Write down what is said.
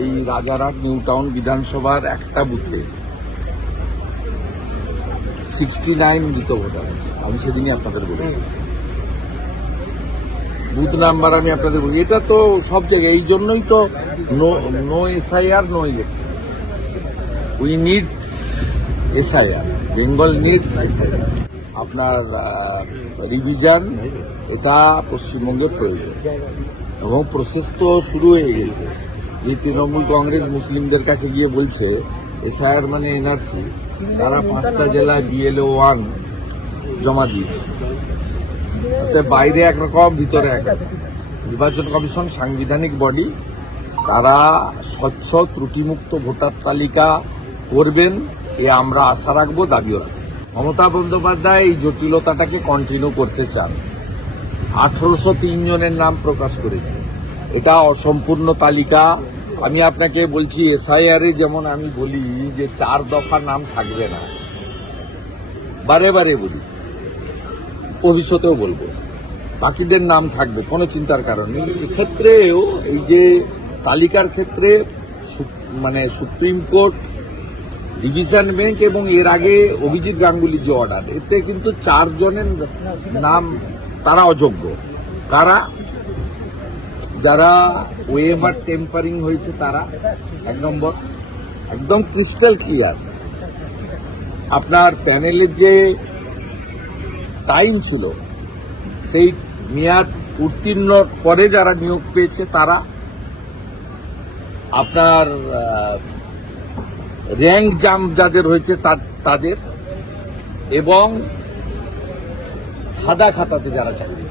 এই Rajarhat new town বিধানসভার একটা বুথে 69 মৃত ভোটার আছে। আমি সেদিনই আপনাদের বলেছি, বুথ নাম্বার আমি আপনাদের বলি। এটা তো সব জায়গায়, এই জন্যই তো no SIR no election. We need SIR, Bengal needs SIR. আপনার রিভিশন, এটা পশ্চিমবঙ্গের প্রয়োজন এবং প্রসেস তো শুরু হয়ে গেছে। এই তৃণমূল কংগ্রেস মুসলিমদের কাছে গিয়ে বলছে এসআইআর মানে এনআরসি, তারা 5টা জেলায় বিএলও 1 জমা দিয়েছে। বাইরে একরকম, ভিতরে একরকম। নির্বাচন কমিশন সাংবিধানিক বডি, তারা স্বচ্ছ ত্রুটিমুক্ত ভোটার তালিকা করবেন, এ আমরা আশা রাখবো, দাবিও রাখবো। মমতা বন্দ্যোপাধ্যায় এই জটিলতাটাকে কন্টিনিউ করতে চান। 1803 জনের নাম প্রকাশ করেছে, এটা অসম্পূর্ণ তালিকা। আমি আপনাকে বলছি, এসআইআর যেমন আমি বলি যে 4 দফা নাম থাকবে না, বারে বারে বলি, ভবিষ্যতেও বলবো, বাকিদের নাম থাকবে, কোনো চিন্তার কারণ নেই। এক্ষেত্রেও এই যে তালিকার ক্ষেত্রে মানে সুপ্রিম কোর্ট, ডিভিশন বেঞ্চ এবং এর আগে অভিজিৎ গাঙ্গুলির যে অর্ডার, এতে কিন্তু 4 জনের নাম তারা অযোগ্য। কারা? যারা ওএমআর টেম্পারিং হয়েছে তারা 1 নম্বর, একদম ক্রিস্টাল ক্লিয়ার। আপনার প্যানেলের যে টাইম ছিল, সেই মেয়াদ উত্তীর্ণ পরে যারা নিয়োগ পেয়েছে তারা, আপনার র্যাঙ্ক জাম্প যাদের হয়েছে তাদের, এবং সাদা খাতাতে যারা চাকরি